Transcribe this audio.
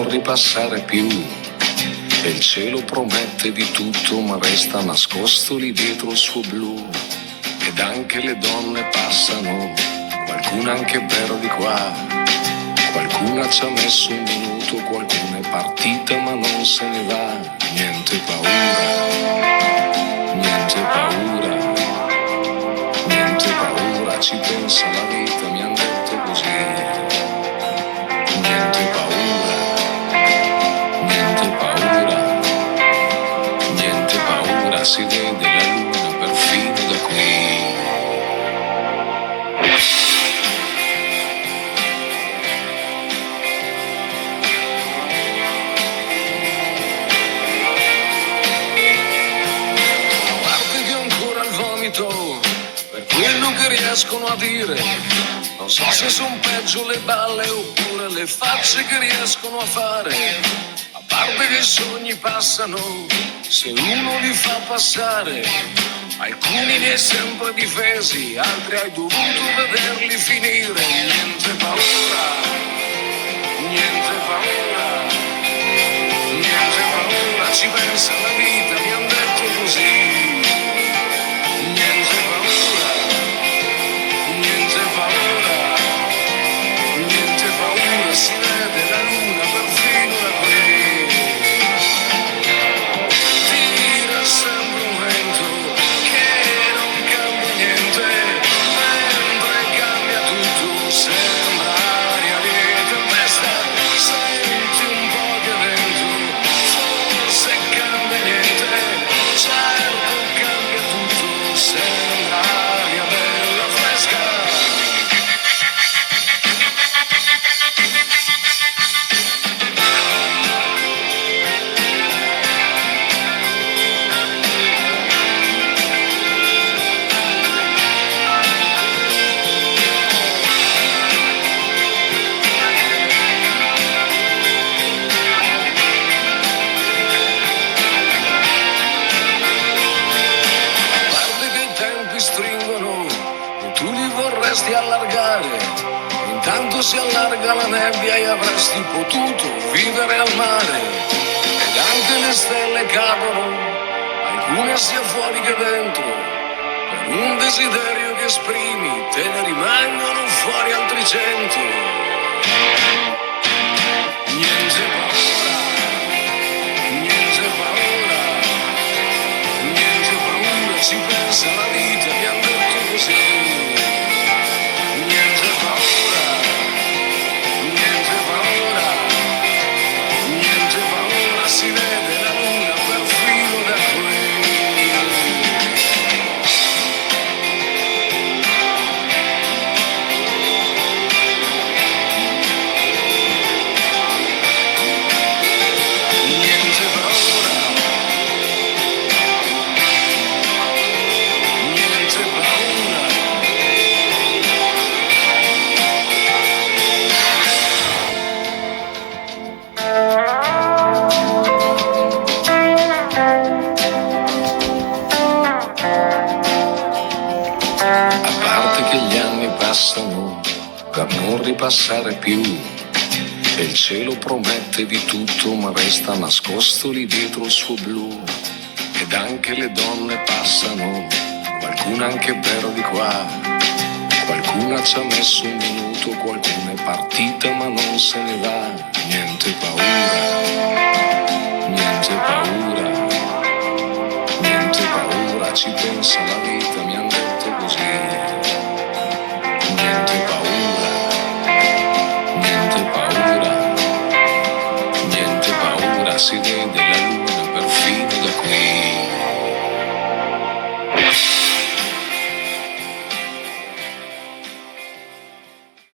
non ripassare più. E il cielo promette di tutto, ma resta nascosto lì dietro il suo blu. Ed anche le donne passano, qualcuna anche per di qua. Qualcuna ci ha messo un minuto, qualcuna è partita ma non se ne va. Niente paura, niente paura, niente paura, ci pensa la vita, mi han detto così. Niente paura, niente paura, niente paura, si vede la luna perfino da qui. Guardi che ho ancora il vomito per quello che riescono a dire. Non so se son peggio le balle oppure le facce che riescono a fare. A parte che i sogni passano, se uno li fa passare. Alcuni li hai sempre difesi, altri hai dovuto vederli finire. Niente paura, niente paura, niente paura, ci pensa la vita, mi han detto così. Niente paura, niente paura, niente paura, si vede la luna perfino da qui. Tira sempre un vento che non cambia niente, mentre cambia tutto, sembra aria di tempesta. Senti un po' di vento, forse cambia niente, certo cambia tutto, sembra aria bella fresca. Guardi che i tempi stringono e tu li vorresti allargare. Intanto si allarga la nebbia e avresti potuto vivere al mare. Ed anche le stelle cadono, alcune sia fuori che dentro. Per un desiderio che esprimi, te ne rimangono fuori altri 100. Niente paura, niente paura, niente paura, ci pensa la vita, mi han detto così. Niente paura, niente paura, niente paura, si vede la luna perfino da qui. Niente paura, niente paura. A parte che gli anni passano per non ripassare più. E il cielo promette di tutto, ma resta nascosto lì dietro il suo blu. Ed anche le donne passano, qualcuna anche per di qua. Qualcuna ci ha messo un minuto, qualcuna è partita ma non se ne va. Niente paura, niente paura, niente paura, ci pensa la vita, mi han detto così. Niente paura, niente paura, niente paura, si vede